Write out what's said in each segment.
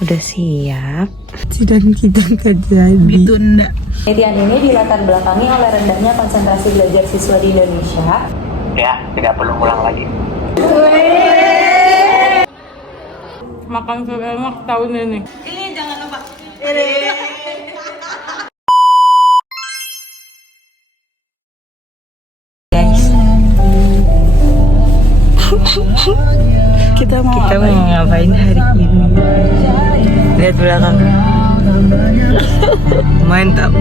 Udah siap. Sidang kita nggak jadi. Ditunda. Penelitian ini dilatar belakangi oleh rendahnya konsentrasi belajar siswa di Indonesia. Ya, tidak perlu ulang lagi. Makan enak tahun ini. Ini jangan lupa. Guys, Kita mau kita mau ngapain hari ini? Lihat belakang. Mantap.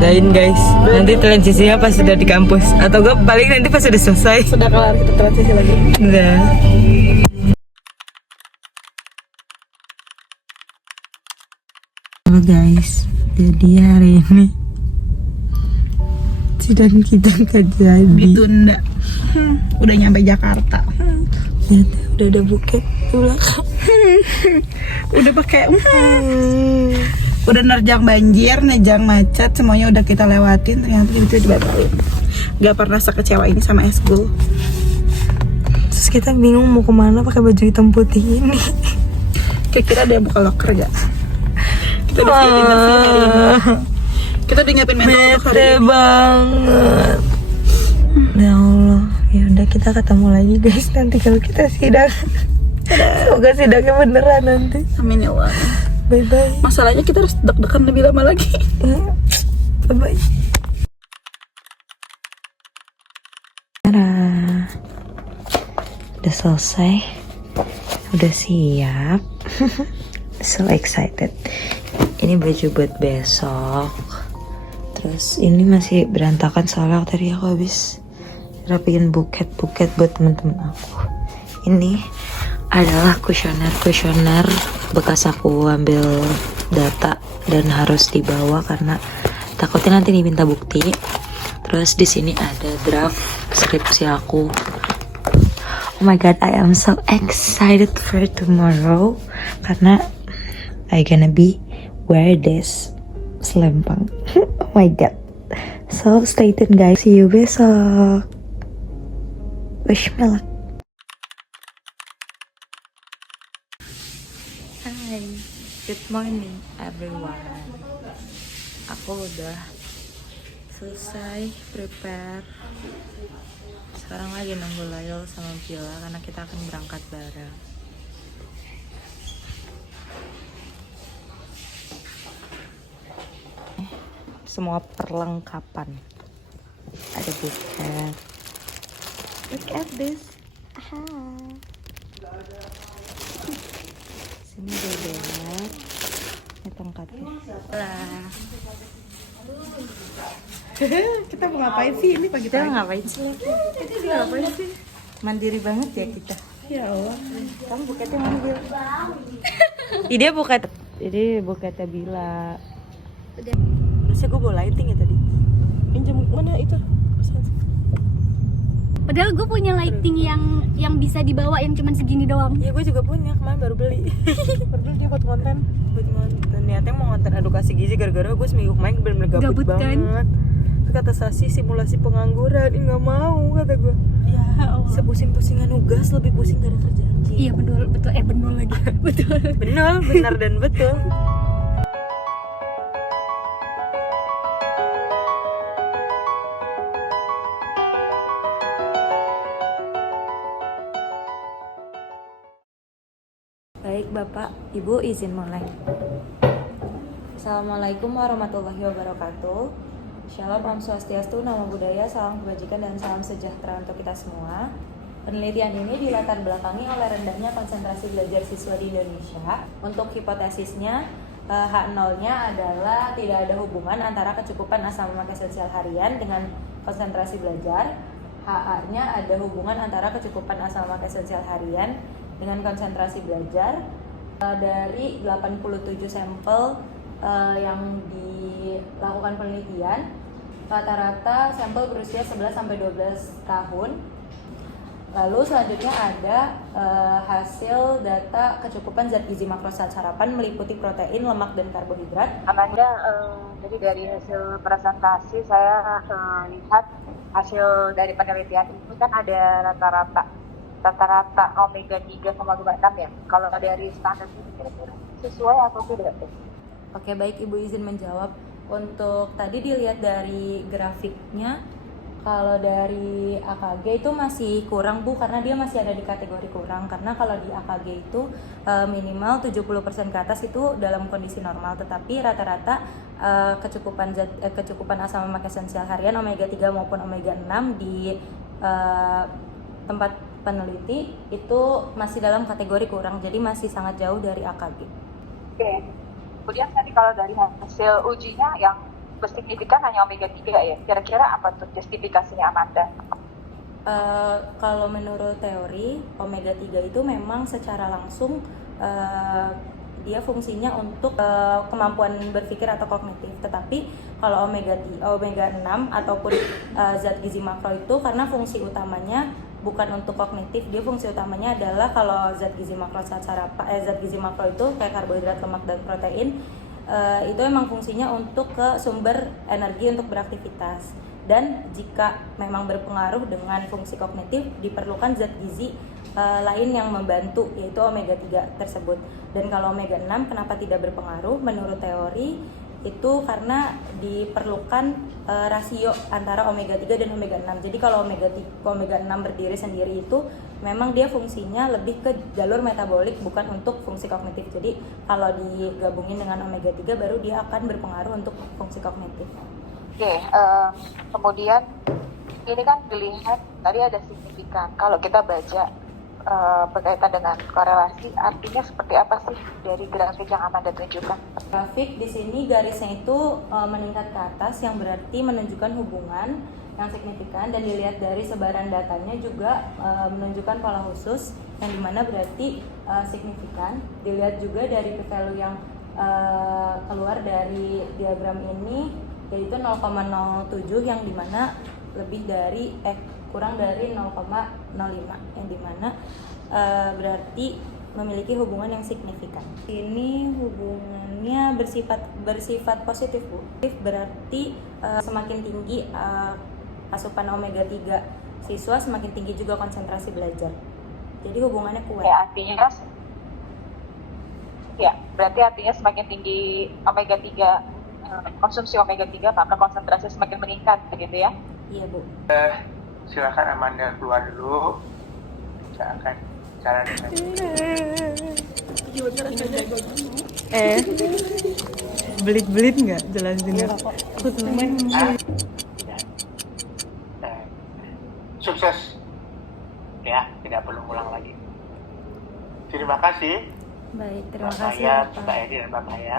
Doain guys. Nanti transisinya pas sudah di kampus atau gue paling nanti pas sudah selesai. sudah kelar, kita transisi lagi. Udah. Halo guys, jadi hari ini sidang kita nggak jadi. Ditunda. Udah nyampe Jakarta. Lihat, udah ada buket di belakang. Udah pakai udah nerjang banjir, nerjang macet, semuanya udah kita lewatin, ternyata itu dibatalin. Gak pernah sekecewa ini sama eskul. Terus kita bingung mau kemana pakai baju hitam putih ini. Kira-kira ada yang buka loker gak? Kita udah siapin interview hari ini. Kita udah nyiapin mental untuk hari Bete ini. banget. Ya Allah, ya udah kita ketemu lagi guys nanti kalau kita sidang. Semoga sidangnya beneran nanti. Amin ya Allah. Bye bye. Masalahnya kita harus deg-degan lebih lama lagi. Bye bye. Udah selesai, udah siap. So excited. Ini baju buat besok. Terus ini masih berantakan soalnya tadi aku habis rapiin buket buat teman-teman aku. Ini adalah kuesioner bekas aku ambil data dan harus dibawa karena takutnya nanti diminta bukti. Terus di sini ada draft skripsi aku. Oh my god, I am so excited for tomorrow karena I gonna be wear this selempang. Oh my god, so stay tuned guys. See you besok. Wish me luck. Hi, good morning everyone. Aku udah selesai prepare. Sekarang lagi nunggu Layol sama Villa karena kita akan berangkat bareng. Semua perlengkapan. Ada buket. Look at this. Aha. Sini bebek. Ini tongkatnya. Lah. Kita mau ngapain sih ini pagi-pagi? Kita ngapain sih? Kita ngapain sih? Mandiri banget ya kita. Ya Allah. Kamu buketnya mana Bil? Dia buket. Ini buketnya Bila. Harusnya gue bawa lighting ya tadi. Pinjam mana itu? Padahal gue punya lighting yang bisa dibawa yang cuman segini doang. Iya gue juga punya, kemarin baru beli. Baru dia buat konten. Buat ngonten. Niatnya mau ngonten edukasi gizi gara-gara gue seminggu kemarin bener-bener gabut Gabut kan? banget. Terus kata Sasi simulasi pengangguran, ini nggak mau kata gue. Ya Allah. Sepusing-pusingan nugas lebih pusing gak ada kerjaan. Iya betul betul lagi betul. Benar dan betul. Baik Bapak, Ibu izin mulai. Assalamualaikum warahmatullahi wabarakatuh. Shalom, Om Swastiastu, Namo Buddhaya, salam kebajikan dan salam sejahtera untuk kita semua. Penelitian ini dilatar belakangi oleh rendahnya konsentrasi belajar siswa di Indonesia. Untuk hipotesisnya, H0-nya adalah tidak ada hubungan antara kecukupan asal memakai esensial harian dengan konsentrasi belajar. HA-nya ada hubungan antara kecukupan asal memakai esensial harian dengan konsentrasi belajar. Dari 87 sampel yang dilakukan penelitian, rata-rata sampel berusia 11-12 tahun. Lalu selanjutnya ada hasil data kecukupan zat gizi makro saat sarapan meliputi protein, lemak, dan karbohidrat. Amanda, jadi dari hasil presentasi saya lihat hasil dari penelitian ini kan ada rata-rata omega 3,26 ya. Kalau dari standar itu kira-kira sesuai atau tidak? Oke, baik, Ibu izin menjawab. Untuk tadi dilihat dari grafiknya, kalau dari AKG itu masih kurang Bu, karena dia masih ada di kategori kurang. Karena kalau di AKG itu minimal 70% ke atas itu dalam kondisi normal. Tetapi rata-rata kecukupan asam lemak esensial harian omega 3 maupun omega 6 di tempat peneliti itu masih dalam kategori kurang. Jadi masih sangat jauh dari AKG. Oke. Kemudian tadi kalau dari hasil ujinya yang bersignifikan hanya omega 3 ya. Kira-kira apa tuh justifikasinya Amanda? Kalau menurut teori omega 3 itu memang secara langsung dia fungsinya untuk kemampuan berpikir atau kognitif. Tetapi kalau omega 6 ataupun zat gizi makro itu karena fungsi utamanya bukan untuk kognitif, dia fungsi utamanya adalah kalau zat gizi makro saat sarapan, zat gizi makro itu kayak karbohidrat, lemak dan protein. Itu emang fungsinya untuk ke sumber energi untuk beraktivitas, dan jika memang berpengaruh dengan fungsi kognitif diperlukan zat gizi lain yang membantu, yaitu omega 3 tersebut. Dan kalau omega 6 kenapa tidak berpengaruh? Menurut teori itu karena diperlukan rasio antara omega 3 dan omega 6. Jadi kalau omega 6 berdiri sendiri itu memang dia fungsinya lebih ke jalur metabolik, bukan untuk fungsi kognitif. Jadi kalau digabungin dengan omega 3 baru dia akan berpengaruh untuk fungsi kognitif. Oke, kemudian ini kan dilihat tadi ada signifikan. Kalau kita baca berkaitan dengan korelasi, artinya seperti apa sih dari grafik yang Amanda tunjukkan? Grafik di sini garisnya itu meningkat ke atas, yang berarti menunjukkan hubungan yang signifikan, dan dilihat dari sebaran datanya juga menunjukkan pola khusus yang dimana berarti signifikan. Dilihat juga dari p-value yang keluar dari diagram ini, yaitu 0,07 yang dimana lebih dari kurang dari 0,05 yang dimana berarti memiliki hubungan yang signifikan. Ini hubungannya bersifat positif Bu. Berarti semakin tinggi asupan omega 3 siswa, semakin tinggi juga konsentrasi belajar. Jadi hubungannya kuat. Berarti artinya semakin tinggi omega 3, konsumsi omega 3 maka konsentrasi semakin meningkat begitu ya? Iya Bu. Silakan Amanda keluar dulu. Saya akan bicara dengan Belit-belit nggak jelasinnya? sukses. Ya, tidak perlu ulang lagi. Terima kasih. Baik, terima Mbak kasih Maya, Bapak. Mbak Edi dan Mbak Maya.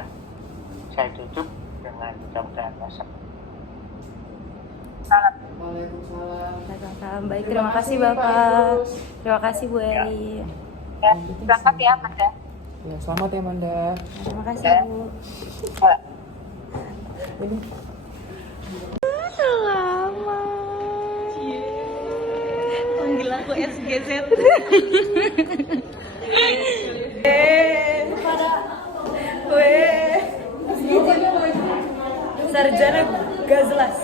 Saya tutup dengan mudah-mudahan masak. Waalaikumsalam. Baik, terima kasih Bapak. Terima kasih Bu Eri. Ya, selamat ya Amanda. Ya, selamat ya Manda. Terima kasih Bu. Panggil aku SGZ. Sarjana Gazlas.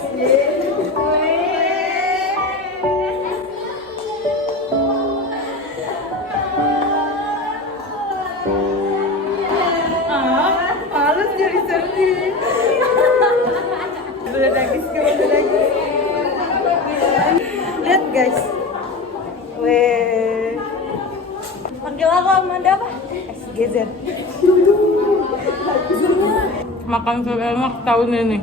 Males jadi sedih. Boleh nangis, boleh nangis. Lihat guys. Weh. Panggil aku Amanda apa? SGZ. Makan terenak tahun ini.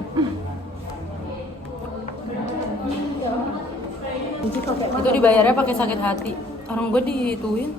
Itu dibayarnya pakai sakit hati. Orang gue dihituin.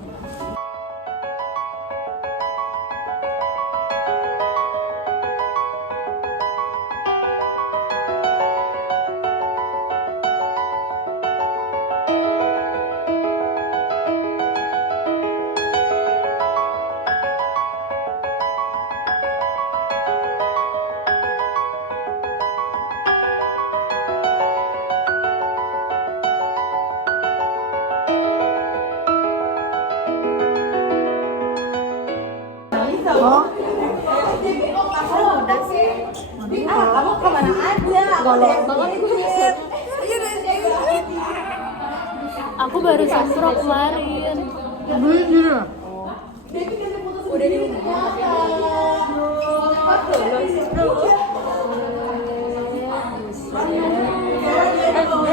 Aku baru sasro kemarin. Udah di rumah.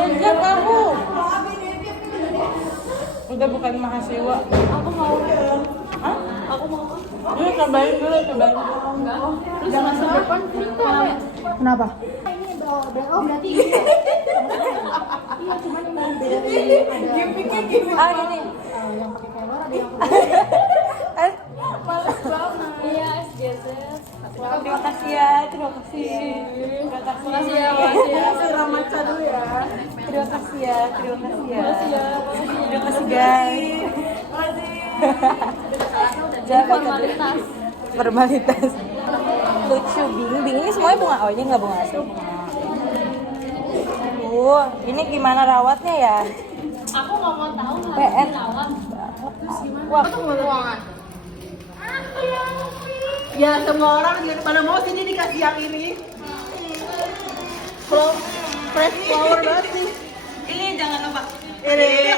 Enggak kamu. Udah bukan mahasiswa. Aku mau. Hah? Aku mau. Ini cobain dulu. Terus masuk depan. Kenapa? Ah ini. Iya, SGZ. Terima kasih ya, terima kasih. Terima kasih ya, Ramaca dulu ya. Terima kasih ya. Terima kasih guys. Formalitas. Lucu, Bing ini semuanya bunga. Oh ini nggak bunga asli. Ini gimana rawatnya ya? Aku nggak mau tahu PN. Wah, Ya semua orang juga pada mau sih dikasih yang ini. Fresh flower banget sih. ini jangan lupa. Ini.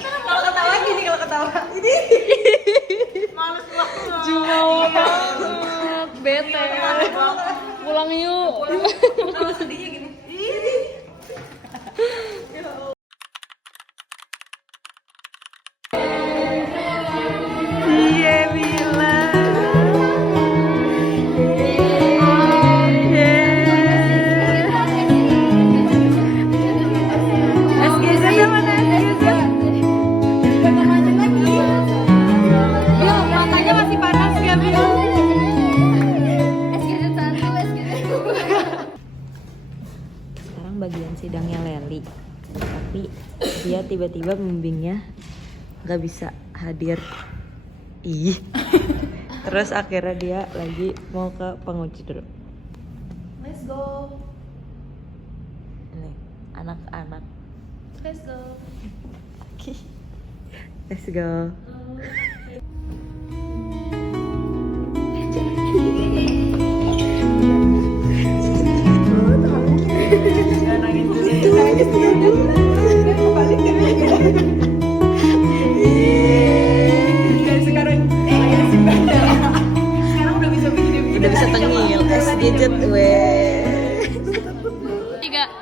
Kalau ketawa gini kalau ketawa. Ini. Males banget. Jumawa banget. Bete. Pulang yuk. Kalau sedihnya gini. Iya Mila. SGZ mana SGZ? Yo, matanya masih panas ya, Bin. SGZ 1, SGZ 2. Sekarang bagian sidangnya Leli, tapi dia tiba-tiba membimbingnya nggak bisa hadir. Terus akhirnya dia lagi mau ke penguji dulu. Let's go. Ini anak-anak. Let's go. Let's go. Udah bisa tengil, gadget weh. 3.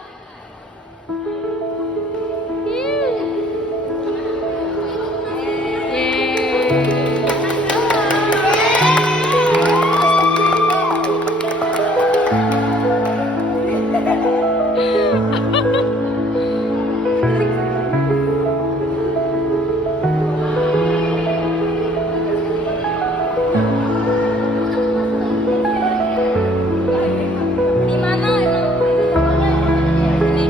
Di mana emang? Ini.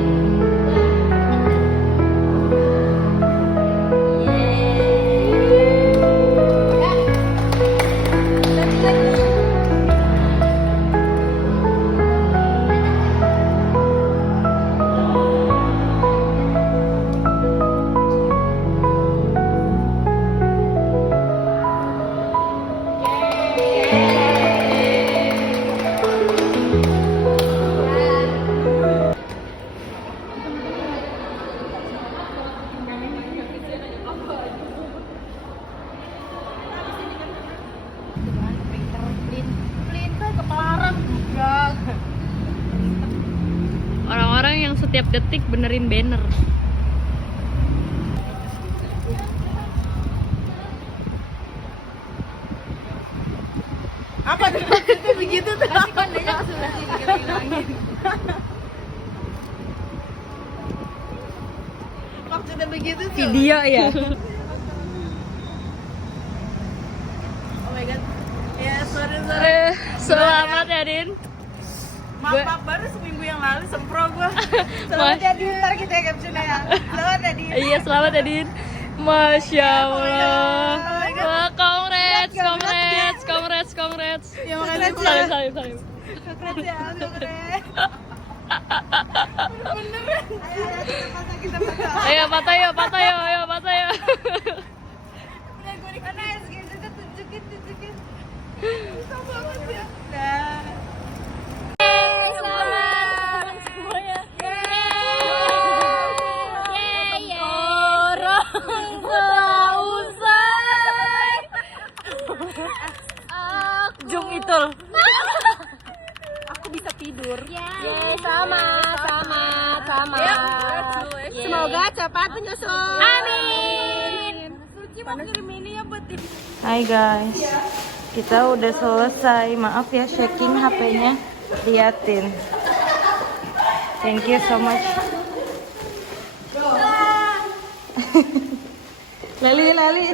Orang-orang yang setiap detik benerin banner. Apa tuh maksudnya begitu tuh? Kondenya sudah dihilangin. Maksudnya begitu tuh? Video ya. Oh my god. Ya sorry. Selamat ya, Din. Maaf baru seminggu yang lalu sempro gua. Selamat ya Din, ntar kita caption-nya ya. Selamat ya Din. Iya, selamat ya, Din. Masya Allah. Wah, congrats. Ya makasih. Salim. Congrats ya, congrats. Beneran. Ayo, patah yuk. Udah gue di mana SGZ tunjukin. Bisa banget ya. Dah. Selamat semuanya. Yeay. Orang Selausan. Jung Itul. Aku bisa tidur. Sama. Semoga cepat menyusul. Amin. Hai guys, kita udah selesai. Maaf ya checking HP-nya, liatin. Thank you so much. Lali.